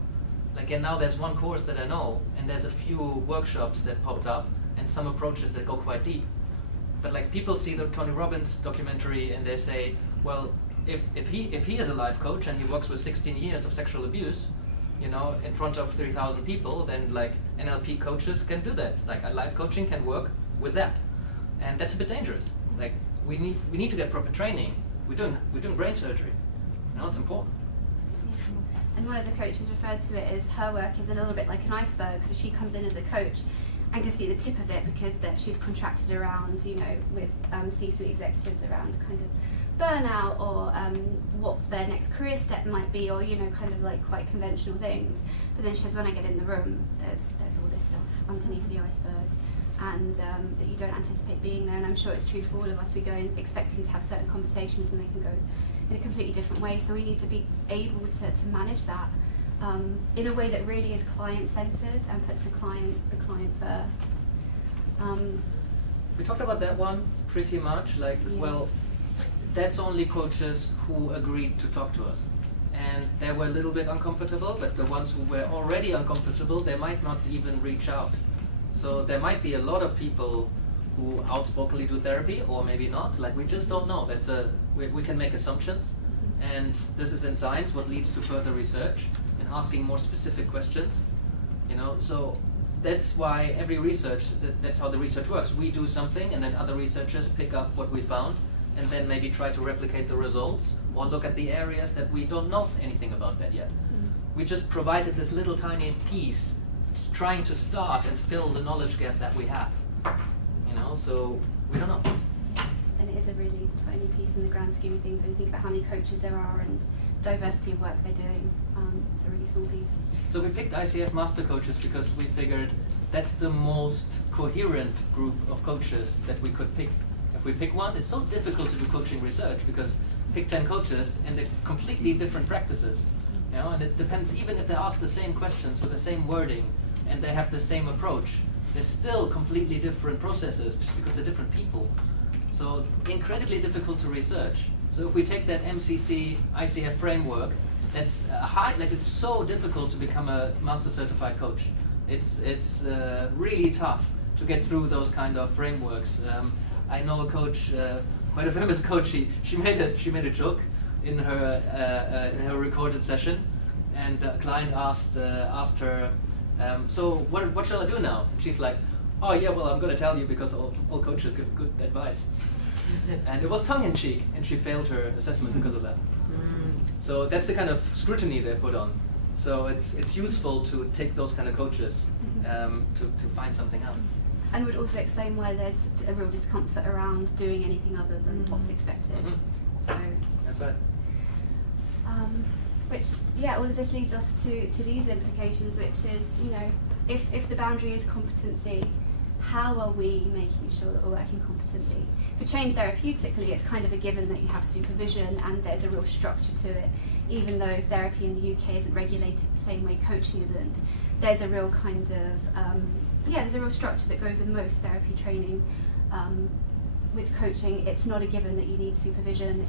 like, and now there's one course that I know, and there's a few workshops that popped up and some approaches that go quite deep. But like, people see the Tony Robbins documentary and they say, well, if he is a life coach and he works with 16 years of sexual abuse, you know, in front of 3,000 people, then like NLP coaches can do that. Like, life coaching can work with that, and that's a bit dangerous. Like, we need to get proper training. We're doing brain surgery. You know, it's important. And one of the coaches referred to it as her work is a little bit like an iceberg. So she comes in as a coach and can see the tip of it, because that she's contracted around, you know, with C-suite executives around kind of burnout or what their next career step might be, or, you know, kind of like quite conventional things. But then she says, when I get in the room, there's all this stuff underneath the iceberg, and that you don't anticipate being there. And I'm sure it's true for all of us. We go in expecting to have certain conversations, and they can go in a completely different way. So we need to be able to manage that in a way that really is client-centered and puts the client first. We talked about that one pretty much. Like, yeah. Well, that's only coaches who agreed to talk to us, and they were a little bit uncomfortable. But the ones who were already uncomfortable, they might not even reach out. So there might be a lot of people who outspokenly do therapy, or maybe not. Like, we just don't know. That's we can make assumptions, and this is in science what leads to further research and asking more specific questions. You know, so that's why every research, that's how the research works. We do something, and then other researchers pick up what we found, and then maybe try to replicate the results, or look at the areas that we don't know anything about that yet. We just provided this little tiny piece, trying to start and fill the knowledge gap that we have. You know, so we don't know. And it is a really tiny piece in the grand scheme of things when you think about how many coaches there are and diversity of work they're doing. It's a really small piece. So we picked ICF Master Coaches because we figured that's the most coherent group of coaches that we could pick. If we pick one, it's so difficult to do coaching research, because pick 10 coaches and they're completely different practices. You know, and it depends, even if they ask the same questions with the same wording and they have the same approach, they're still completely different processes just because they're different people. So incredibly difficult to research. So if we take that MCC ICF framework, that's hard. Like, it's so difficult to become a master certified coach. It's really tough to get through those kind of frameworks. I know a coach, quite a famous coach. She made a joke in her recorded session, and a client asked her, so what shall I do now? And she's like, oh yeah, well, I'm going to tell you, because all coaches give good advice. And it was tongue-in-cheek, and she failed her assessment because of that. So that's the kind of scrutiny they put on. So it's useful to take those kind of coaches to find something out. And would also explain why there's a real discomfort around doing anything other than what's expected. So that's right. Which, all of this leads us to these implications, which is, if the boundary is competency, how are we making sure that we're working competently? For trained therapeutically, it's kind of a given that you have supervision and there's a real structure to it. Even though therapy in the UK isn't regulated the same way coaching isn't, there's a real kind of, there's a real structure that goes in most therapy training. With coaching, it's not a given that you need supervision.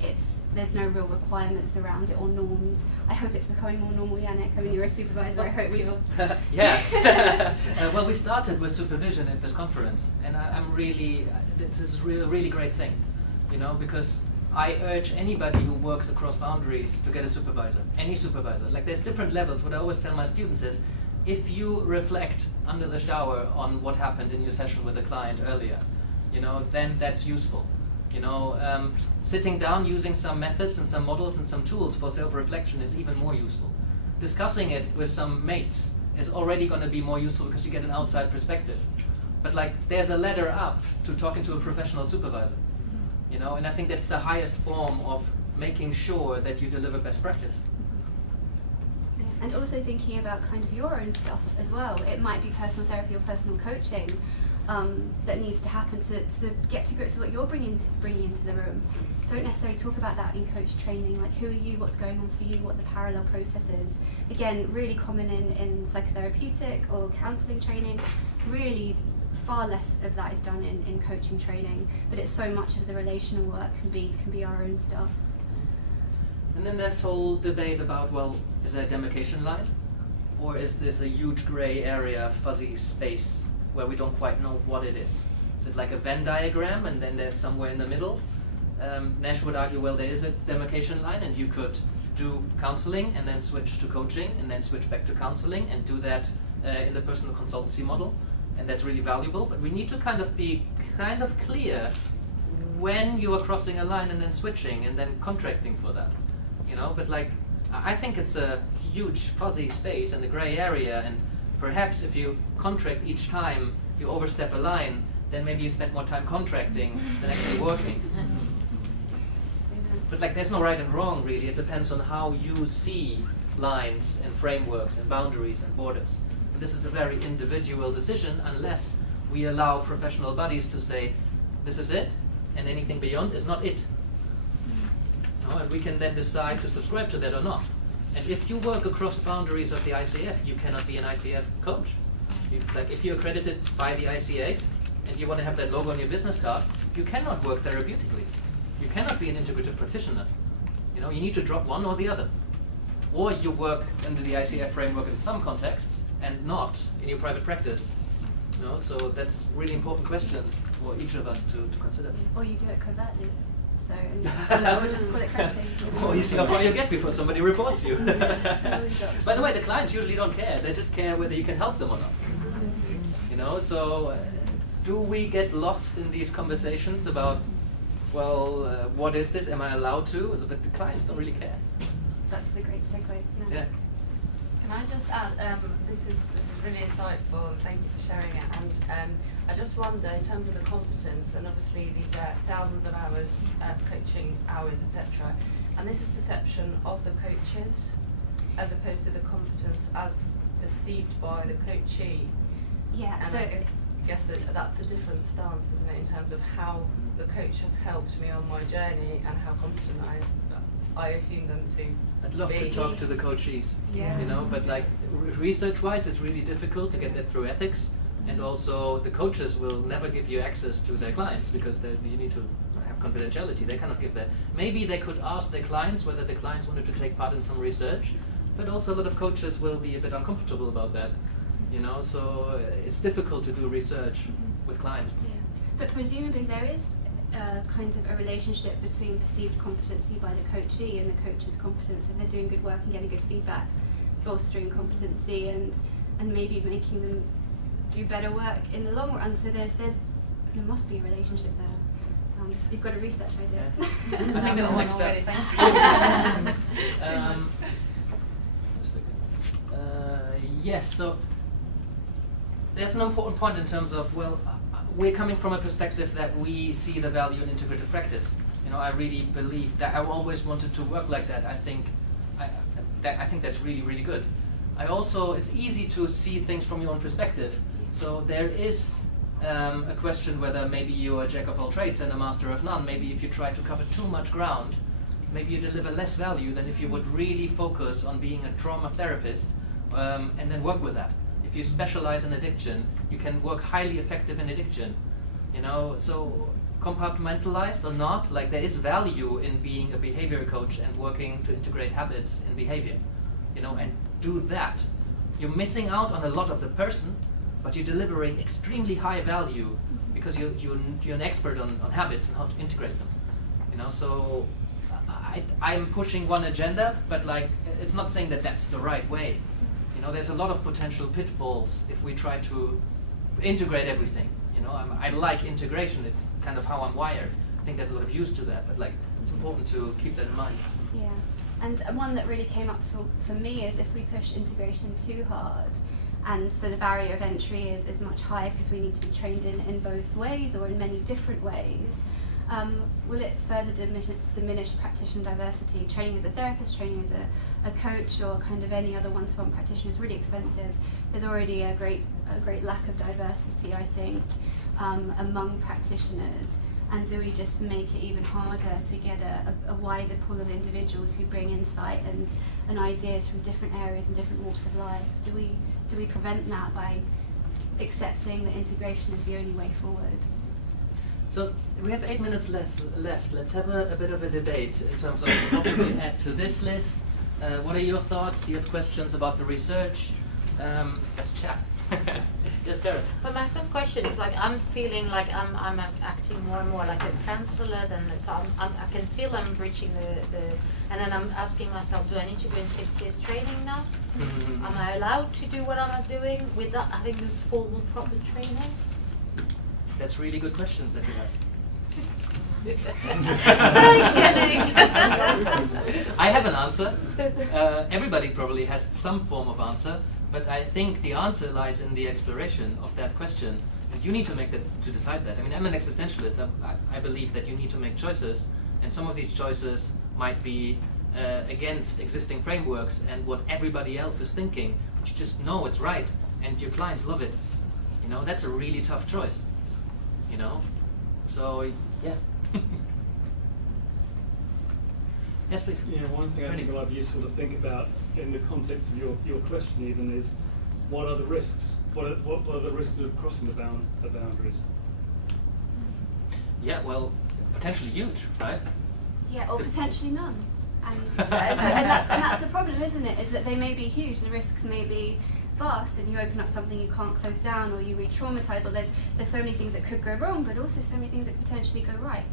There's no real requirements around it or norms. I hope it's becoming more normal, Yannick. I mean, you're a supervisor. I hope you'll. Yes. Well, we started with supervision at this conference, and this is a really great thing, because I urge anybody who works across boundaries to get a supervisor, any supervisor. Like, there's different levels. What I always tell my students is, if you reflect under the shower on what happened in your session with a client earlier, then that's useful. Sitting down, using some methods and some models and some tools for self-reflection is even more useful. Discussing it with some mates is already going to be more useful because you get an outside perspective. But there's a ladder up to talking to a professional supervisor, and I think that's the highest form of making sure that you deliver best practice. And also thinking about kind of your own stuff as well. It might be personal therapy or personal coaching that needs to happen to get to grips with what you're bringing into the room. Don't necessarily talk about that in coach training, like who are you, what's going on for you, what the parallel process is. Again, really common in psychotherapeutic or counselling training. Really far less of that is done in coaching training, but it's so much of the relational work can be our own stuff. And then there's whole debate about, well, is there a demarcation line? Or is this a huge gray area, fuzzy space where we don't quite know what it is? Is it like a Venn diagram and then there's somewhere in the middle? Nash would argue, well, there is a demarcation line and you could do counseling and then switch to coaching and then switch back to counseling and do that in the personal consultancy model. And that's really valuable, but we need to kind of be kind of clear when you are crossing a line and then switching and then contracting for that. But I think it's a huge fuzzy space and a gray area, and perhaps if you contract each time you overstep a line, then maybe you spend more time contracting than actually working. But there's no right and wrong, really. It depends on how you see lines and frameworks and boundaries and borders. And this is a very individual decision unless we allow professional bodies to say, this is it, and anything beyond is not it. And we can then decide to subscribe to that or not. And if you work across boundaries of the ICF, you cannot be an ICF coach. If you're accredited by the ICA and you want to have that logo on your business card, you cannot work therapeutically. You cannot be an integrative practitioner. You need to drop one or the other. Or you work under the ICF framework in some contexts and not in your private practice. So that's really important questions for each of us to consider. Or you do it covertly. So we'll just call it coaching. Or you see how far you get before somebody reports you. By the way, the clients usually don't care. They just care whether you can help them or not. So do we get lost in these conversations about, what is this? Am I allowed to? But the clients don't really care. That's a great segue. Yeah. Can I just add, this is really insightful, and thank you for sharing it. And I just wonder, in terms of the competence, and obviously these are thousands of hours, coaching hours, etc. And this is perception of the coaches, as opposed to the competence as perceived by the coachee. Yeah. And so I guess that's a different stance, isn't it, in terms of how the coach has helped me on my journey and how competent I assume them to. I'd love to talk to the coachees, Yeah. but research-wise, it's really difficult to get that through ethics, and also the coaches will never give you access to their clients because you need to have confidentiality. They cannot give that. Maybe they could ask their clients whether the clients wanted to take part in some research, but also a lot of coaches will be a bit uncomfortable about that, so it's difficult to do research with clients. Yeah. But presumably there is kind of a relationship between perceived competency by the coachee and the coach's competence, if they're doing good work and getting good feedback, bolstering competency and maybe making them do better work in the long run. So there must be a relationship there. You've got a research idea. Yeah. I think that's the next step. Yes, so there's an important point in terms of, we're coming from a perspective that we see the value in integrative practice. I really believe that. I always wanted to work like that. I think I think that's really, really good. It's easy to see things from your own perspective. So there is a question whether maybe you're a jack of all trades and a master of none. Maybe if you try to cover too much ground, maybe you deliver less value than if you would really focus on being a trauma therapist and then work with that. If you specialize in addiction, you can work highly effective in addiction. So compartmentalized or not, like there is value in being a behavior coach and working to integrate habits in behavior, and do that. You're missing out on a lot of the person, but you're delivering extremely high value because you're an expert on habits and how to integrate them. So I'm pushing one agenda, but like it's not saying that that's the right way. There's a lot of potential pitfalls if we try to integrate everything. I like integration. It's kind of how I'm wired. I think there's a lot of use to that, but like it's important to keep that in mind. Yeah, and one that really came up for me is if we push integration too hard, and so the barrier of entry is much higher because we need to be trained in both ways or in many different ways. Will it further diminish practitioner diversity? Training as a therapist, training as a coach, or kind of any other one-to-one practitioner is really expensive. There's already a great lack of diversity, I think, among practitioners. And do we just make it even harder to get a wider pool of individuals who bring insight and ideas from different areas and different walks of life? Do we prevent that by accepting that integration is the only way forward? So we have 8 minutes left. Let's have a bit of a debate in terms of what would you add to this list. What are your thoughts? Do you have questions about the research? Let's chat. Yes, Karen. But my first question is like I'm feeling like I'm acting more and more like a counselor. So I can feel I'm reaching the and then I'm asking myself, do I need to go in 6 years training now? Mm-hmm. Am I allowed to do what I'm doing without having the full proper training? That's really good questions that you have. Thanks, Yannick. I have an answer. Everybody probably has some form of answer, but I think the answer lies in the exploration of that question, and you need to decide that. I mean, I'm an existentialist. I believe that you need to make choices, and some of these choices might be against existing frameworks and what everybody else is thinking, but you just know it's right, and your clients love it. That's a really tough choice. So yeah. Yes, please. Yeah, one thing I think might be useful to think about in the context of your question even is what are the risks? What are the risks of crossing the boundaries? Yeah, well, potentially huge, right? Yeah, or potentially none. And that's the problem, isn't it? Is that they may be huge, the risks may be vast, and you open up something you can't close down, or you re-traumatize, or there's so many things that could go wrong, but also so many things that potentially go right.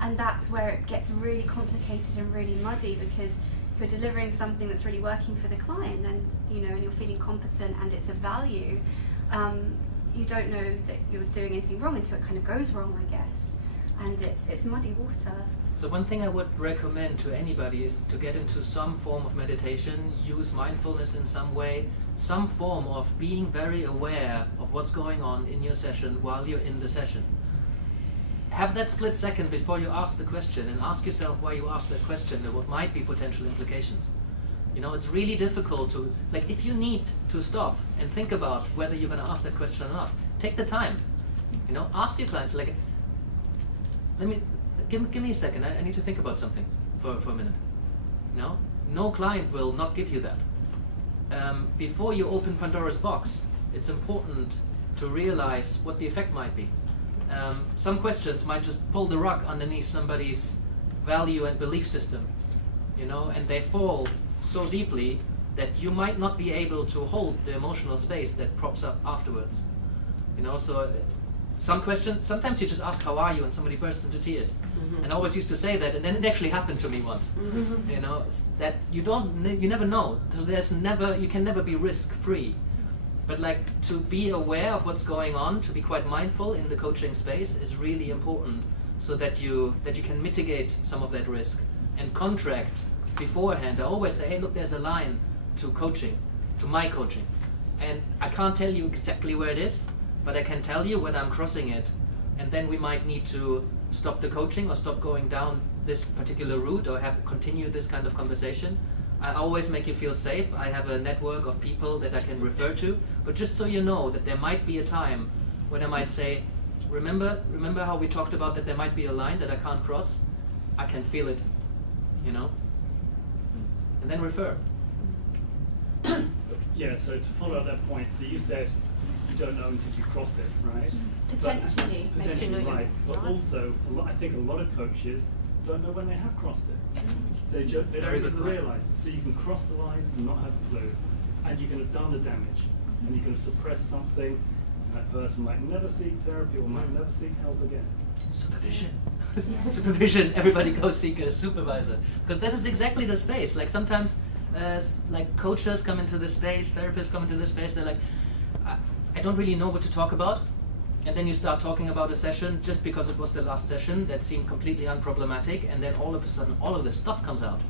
And that's where it gets really complicated and really muddy, because if you're delivering something that's really working for the client, and and you're feeling competent and it's of value, you don't know that you're doing anything wrong until it kind of goes wrong, I guess. And it's muddy water. So one thing I would recommend to anybody is to get into some form of meditation, use mindfulness in some way, some form of being very aware of what's going on in your session while you're in the session. Have that split second before you ask the question, and ask yourself why you asked that question and what might be potential implications. It's really difficult to, like, if you need to stop and think about whether you're going to ask that question or not, take the time. Ask your clients, like, give me a second, I need to think about something for a minute. No client will not give you that. Before you open Pandora's box, it's important to realize what the effect might be. Some questions might just pull the rug underneath somebody's value and belief system, and they fall so deeply that you might not be able to hold the emotional space that props up afterwards. So some questions, sometimes you just ask, how are you? And somebody bursts into tears. Mm-hmm. And I always used to say that, and then it actually happened to me once. Mm-hmm. That you never know. So you can never be risk-free. But to be aware of what's going on, to be quite mindful in the coaching space is really important, so that you can mitigate some of that risk and contract beforehand. I always say, hey, look, there's a line to coaching, to my coaching. And I can't tell you exactly where it is, but I can tell you when I'm crossing it, and then we might need to stop the coaching or stop going down this particular route or continue this kind of conversation. I always make you feel safe. I have a network of people that I can refer to. But just so you know that there might be a time when I might say, remember how we talked about that there might be a line that I can't cross? I can feel it, you know? And then refer. Yeah, so to follow up that point, so you said you don't know until you cross it, right? Potentially. But, potentially, right. But also, I think a lot of coaches don't know when they have crossed it. They don't even realise it. So you can cross the line and not have a clue, and you can have done the damage, and you can have suppressed something, and that person might never seek therapy or might never seek help again. Supervision. Supervision. Everybody go seek a supervisor, because this is exactly the space. Like sometimes, like coaches come into this space, therapists come into this space. They're like, I don't really know what to talk about, and then you start talking about a session just because it was the last session that seemed completely unproblematic, and then all of a sudden, all of this stuff comes out,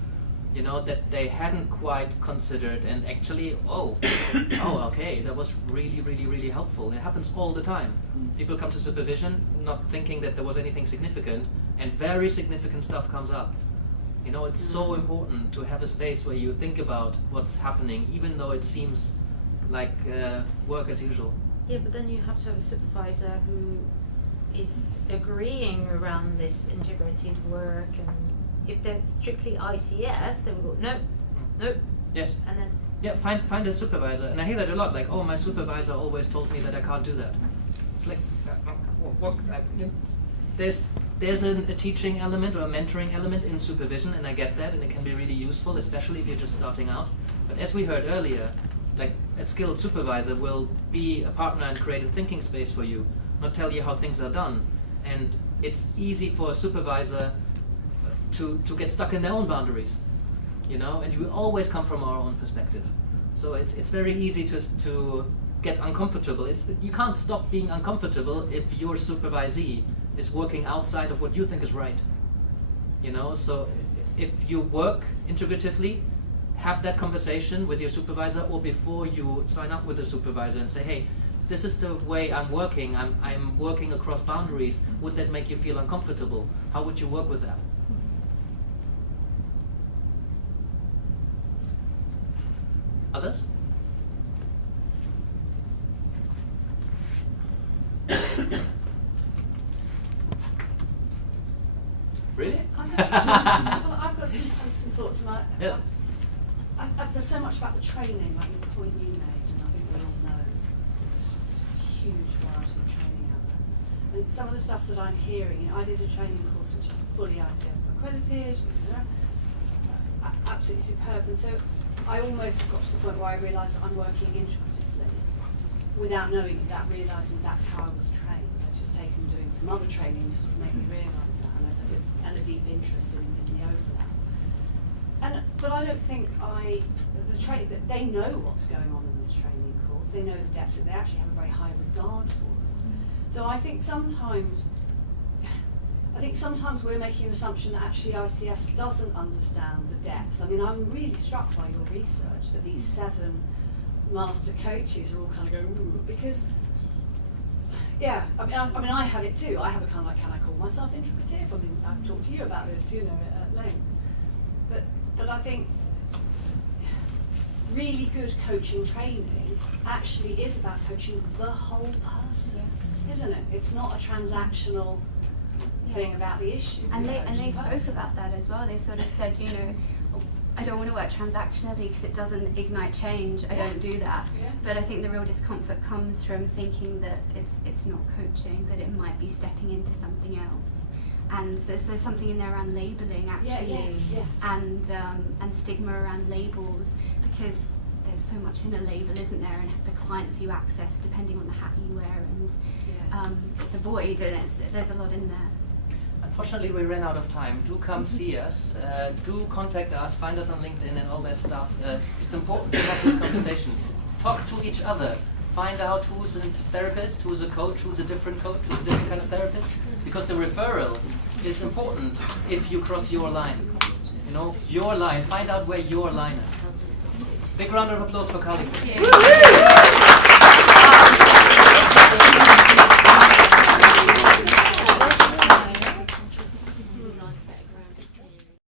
you know, that they hadn't quite considered, and actually, okay, that was really, really, really helpful. It happens all the time. People come to supervision not thinking that there was anything significant, and very significant stuff comes up. You know, it's so important to have a space where you think about what's happening, even though it seems like work as usual. Yeah, but then you have to have a supervisor who is agreeing around this integrative work, and if that's strictly ICF, then we go, no. Yes. And then yeah, find a supervisor, and I hear that a lot. Like, oh, my supervisor always told me that I can't do that. It's like, what? There's a teaching element or a mentoring element in supervision, and I get that, and it can be really useful, especially if you're just starting out. But as we heard earlier, like a skilled supervisor will be a partner and create a thinking space for you, not tell you how things are done. And it's easy for a supervisor to get stuck in their own boundaries, you know, and you always come from our own perspective. So it's very easy to get uncomfortable. You can't stop being uncomfortable if your supervisee is working outside of what you think is right, you know. So if you work integratively, have that conversation with your supervisor, or before you sign up with a supervisor, and say, hey, this is the way I'm working. I'm working across boundaries. Would that make you feel uncomfortable? How would you work with that? Others? Really? I've got some thoughts about Yeah. there's so much about the training, like the point you made, and I think we all know there's a huge variety of training out there. And some of the stuff that I'm hearing, I did a training course which is fully ICF accredited, absolutely superb, and so I almost got to the point where I realised that I'm working integratively without knowing it, without realising that's how I was trained. I'd just taken doing some other trainings to make me realise that, and a deep interest in the overlap. But I don't think that they know what's going on in this training course. They know the depth, and they actually have a very high regard for it. So I think sometimes we're making an assumption that actually ICF doesn't understand the depth. I mean, I'm really struck by your research that these 7 master coaches are all kind of going, ooh, because, yeah, I mean, I have it too. I have a kind of like, can I call myself integrative? I mean, I've talked to you about this, you know, at length. But I think really good coaching training actually is about coaching the whole person, isn't it? It's not a transactional thing about the issue. And they spoke about that as well. They sort of said, you know, I don't want to work transactionally because it doesn't ignite change. I don't do that. Yeah. But I think the real discomfort comes from thinking that it's not coaching, that it might be stepping into something else. And there's something in there around labelling actually, yes. and stigma around labels, because there's so much in a label, isn't there, and the clients you access depending on the hat you wear, and it's a void, and there's a lot in there. Unfortunately, we ran out of time. Do come see us. Do contact us. Find us on LinkedIn and all that stuff. It's important to have this conversation. Talk to each other. Find out who's a therapist, who's a coach, who's a different coach, who's a different kind of therapist. Because the referral is important if you cross your line. You know, your line. Find out where your line is. Big round of applause for Carley.